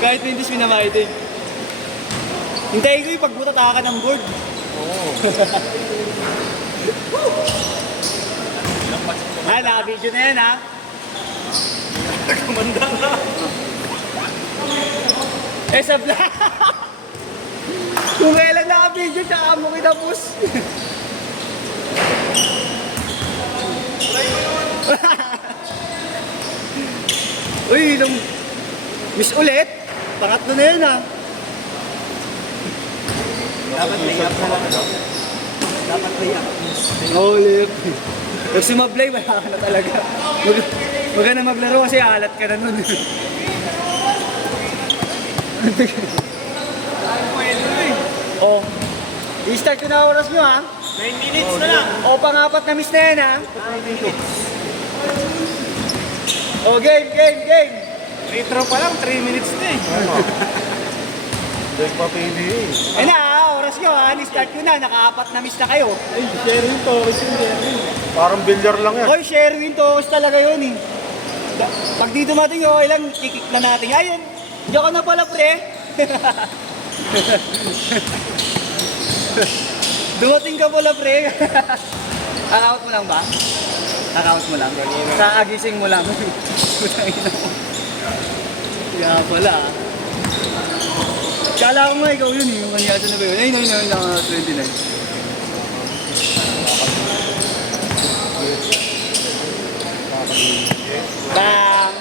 Kahit 20 minamaitin. Hintayin ko yung pagbutata ka ng board. Oo. Naka-video na yan, ha? Kumanda na. Sa vlog. Kung kailan naka-video, tsaka mo kitapos. Uy, nung miss ulit. Pangatlo na yun, ha? Dapat lay up na lang. Dapat lay up. Ulit. Pag sumablay, wala ka na talaga. Wag ka na maglaro kasi alat ka na nun. Oh, i-start ko na oras nyo, ha? 9 minutes na lang. O, pang-apat na miss na yan, ha? 9 minutes. O, game. Retro pa lang, 3 minutes na eh. Dahil pa PBA. Ayun na, ha? Oras nyo, ha? I-start ko na. Naka-apat na miss na kayo. Ay, Sherwin to. Parang bilyar lang yan. Hoy, Sherwin, toos talaga yun, eh. Pag di dumating, okay lang, kikik na natin. Ayun, diyan ka na pala, pre. Dumating ka pala, pre. Account mo lang ba? Account mo lang? Sa agising mo lang. Kaya pala, ah. Kala ko nga ikaw yun, eh. Yung kanya na ba yun? Ay, 29. Bang!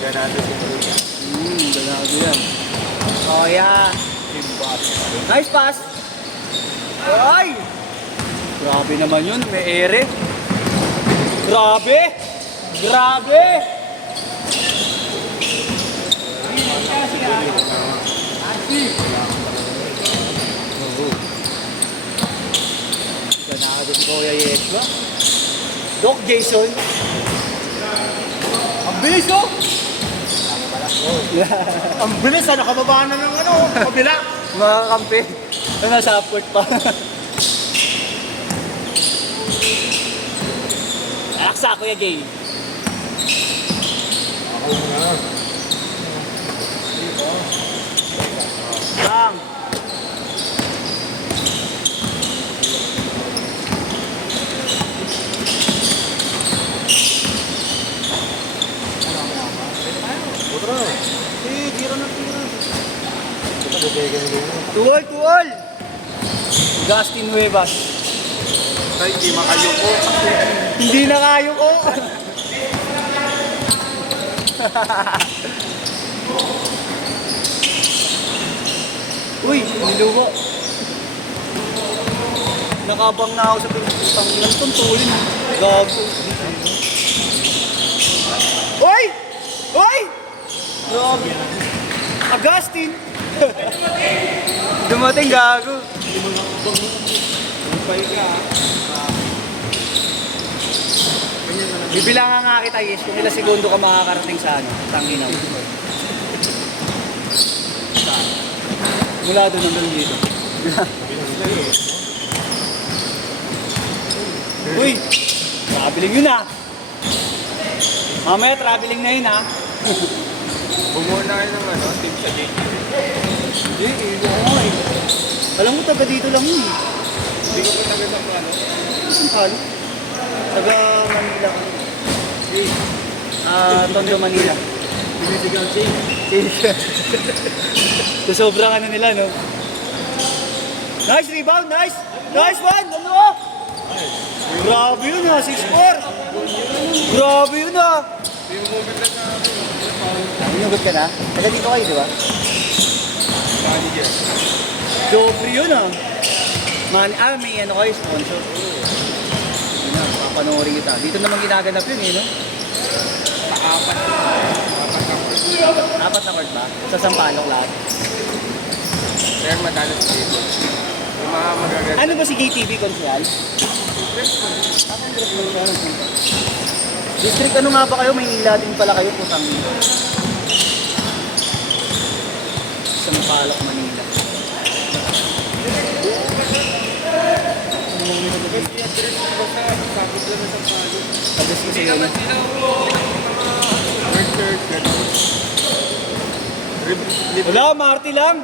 Ganado si Bruce. Ganado yan. Oh, yeah. Nice pass. Ay! Grabe naman yun, may ere. Grabe! Ganado si Kuya Yeshua. Doc Jason. Ang bilis oh! Ang bilis, nakababa na ng kabila. Mga kampi. Nasa upward pa. Alaksa, Kuya Jay. Bang! Putra. Tira na. Ito bubega nila. Tuol! Justin Nuevas. Ay, di makayuko. Hindi na kayo ko. Uy, niluwa. Nakabang na ako sa pagkakang ng tuntulin. Gago. Uy! Grabe. Agustin. Dumating, gago. Bibilangan nga kita, Yes, kung ilang segundo ka makakarating sa Tanginaw. Mula doon hanggang dito. Uy! Traveling yun, ha? Mamaya, traveling na yun, ha? Bumuha na kayo ng team sa JT. Hindi, oo, eh. Alam mo, taga dito lang yun. Hindi ko pa taga sa plano. Saan ka? Taga Manila. Tondo, Manila. Sinisigaw Jay. So, sobrang ano nila, no? Nice rebound, nice! Nice one! Ano? Grabe yun, ha? 6'4". Grabe yun, ha? Inugot ka na? Taga dito kayo, di ba? Joffrey yun, ha? May ano kayo, sponsor. Yun na, papanoorin kita. Dito naman ginaganap yun, eh, no? Apat na court ba? Sa Sampaloc lahat. Kaya madalas dito. Yung mga magaganda. Ano ba si KTV Konsyal? District ano nga ba kayo? Maynila din pala kayo, putang nila. Sampaloc, Manila. Alas kasi yun. Wala, Marty lang.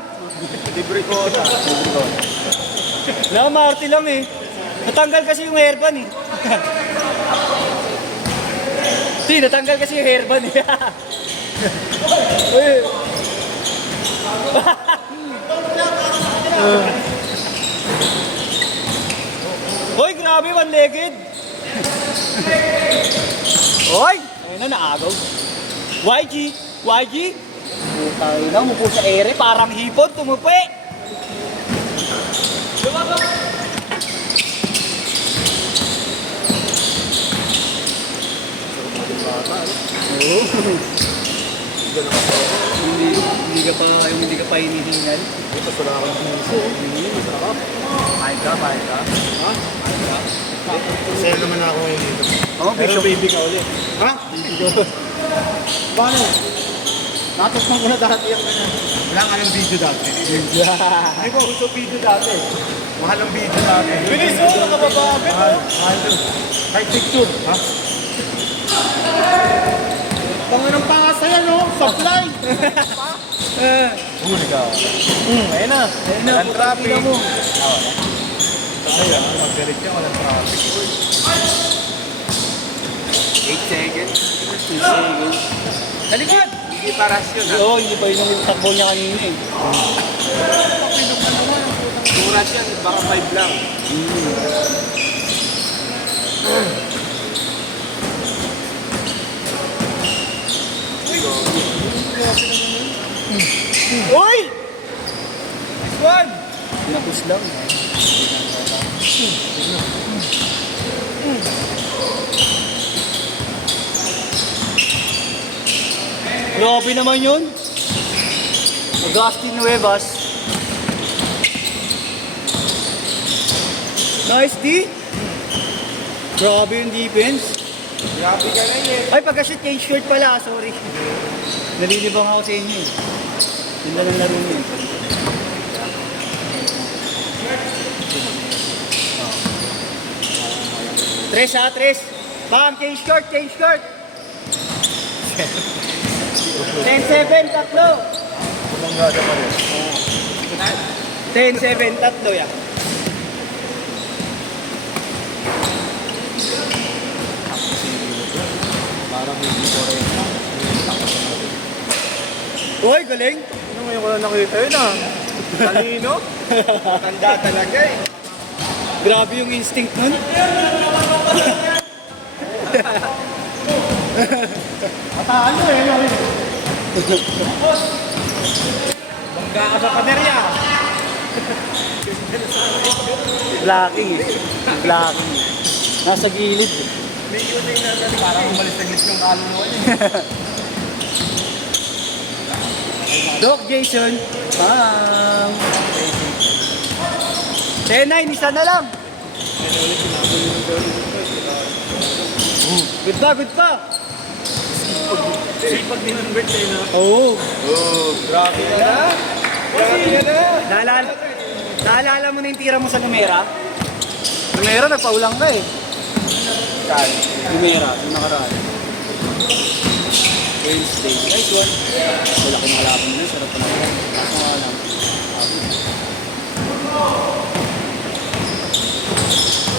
Libre ko na. Wala, Marty lang eh. Natanggal kasi yung hairban eh. Di, natanggal kasi yung hairban eh. Uy. Hoy, grabe, one-legged. Hoy, ayun na, naagaw. YG. Tayo na, mupo sa ere, parang hipon, tumupi. Oo. Hindi ka pa hinihingal. Tapos wala akong puso. Sarap. Kain ka. Ha? Masaya naman ako ngayon dito. Oo, Pero Bishop. baby ka ulit. Ha? Paano? Natakpan ko na dati yung wala ka ng video dati. Hindi ko gusto video dati. Mahal ang video dati. Bilis mo, nakabababit. Mahal to. Kahit picture. Ha? Panganang pangasaya no? Supply. Huli ka. Ayun na. Walang traffic. Ayun, magalit niya. Walang traffic. 8 seconds. 2 seconds. Talikod! Hindi paras yun ha. Oo, hindi pa yun yung takbo niya kanina eh. Turas yan, baka 5 lang. Uy! Next one! Pinapus lang. Grabe naman yun. Agustin Nuevas. Nice D. Grabe yung defense. Grabe ka na yun. Ay, pagka-shoot kay short pala. Sorry. Nalilibang ako sa inyo eh. Yun lang ang laro niyo. Tres ha, tres. Bam, change short. 10-7, tatlo. Bumanggada pa rin. 10-7, tatlo yan. Parang hindi ko rin. Uy, galing. Ano ngayon ko lang nakita yun ah. Talino. Tanda talaga eh. Grabe yung instinct nun. Mataan mo eh. Bangga ka sa kaderya. Blocking eh. Blocking. Nasa gilid eh. May yun na yung parang umalis-taglis yung kaluluwa niya. Doc Jason. Bam. 10-9, isa na lang. Good pa. Sipag din ng birthday na. Oo. Oh, grabe ka na. Grabe ka na. Naalala mo na yung tira mo sa Numera? Numera, nagpaulang ka eh. Kan. Numera, yung nakaraan. Wednesday. Nice one. Wala kong halapan na. Sarap pa naman. Kaso nga lang.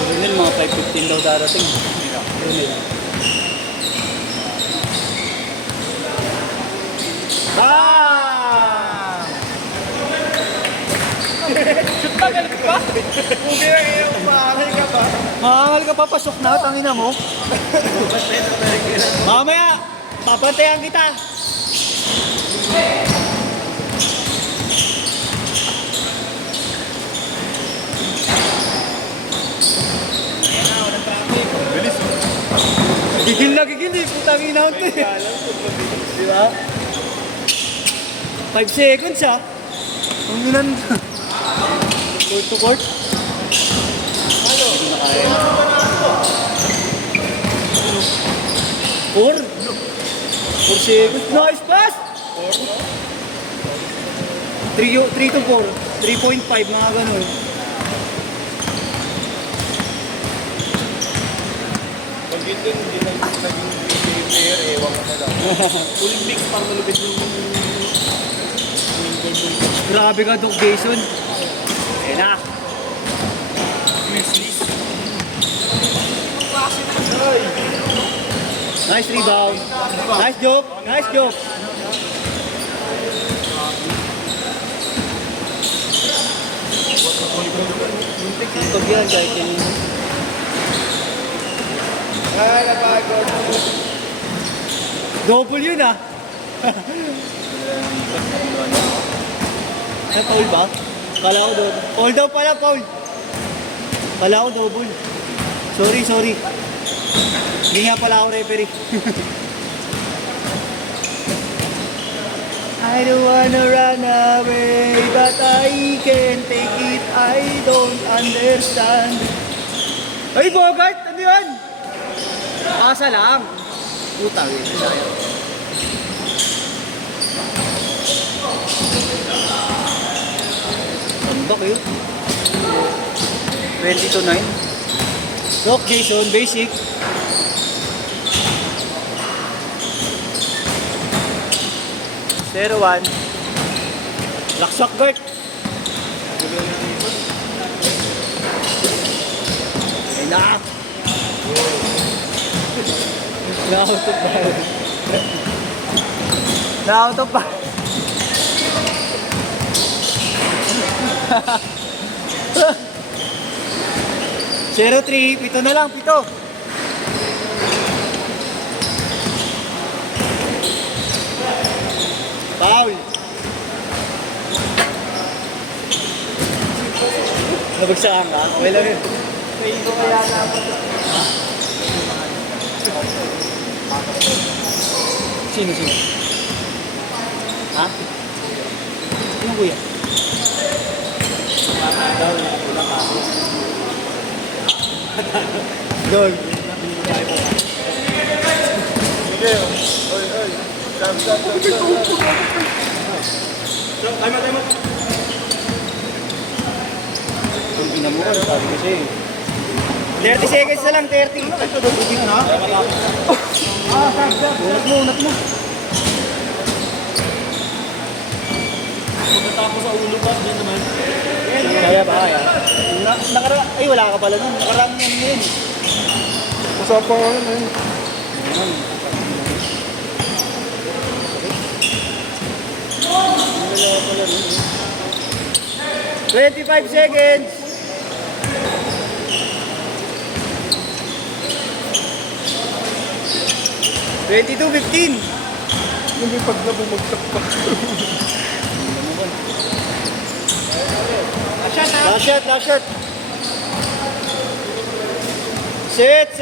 Pero mga 5:15 daw darating. Ah! Shoot pa, galit pa. Kung kaya ngayon, umahangal ka pa. Mahangal ka pa, pasok na, tangina mo. Mamaya, papantayan kita. Bilis. Gigil eh, putang ina ko eh. Di ba? 5 seconds ah. Ang ilan. Court to court. Hindi na kaya. 4 seconds. Nice pass! 3 to 4. 3.5 mga ganun. player, ewan ko na lang. Full mix, parang malupit yung... Grabe ka, Doc Jason. Ayan na. Nice rebound. Nice joke. Nice joke. Pag yan, kahit yan. Ay, napagod. Double yun ah. Ay, foul ba? Kala ko double. Foul daw pala, foul. Kala ko double. Sorry. Hindi nga pala ako referee. I don't wanna run away, but I can't take it. I don't understand. Ay, Bogart! Ano yan? Asa lang. Puta, yun. Sayang. Tambak yun. 20-9. Doc Jason, basic. Zero 1. Laksak guard. Ay na. Nakautok ba? Nakautok ba? Zero 3. Pito na lang, pito. Foul. Nabagsakan ka? Okay lang yun. May ko kaya dapat. Sino? Ha? Sino kuya? Dog. Time out. Kung pinamukan, sabi ko sa'yo. 30 seconds na lang, 30. Ay, ito, dugin na. Unat mo. Pagkatapos sa ulo ba, yan naman. Kaya ba, kaya? Ay, wala ka pala nun. Nakarang yan yun. Usapan ko yun. Wala pala nun. 25 seconds. $22.15. Hindi pag nabumagsak pa. Last shot. Set.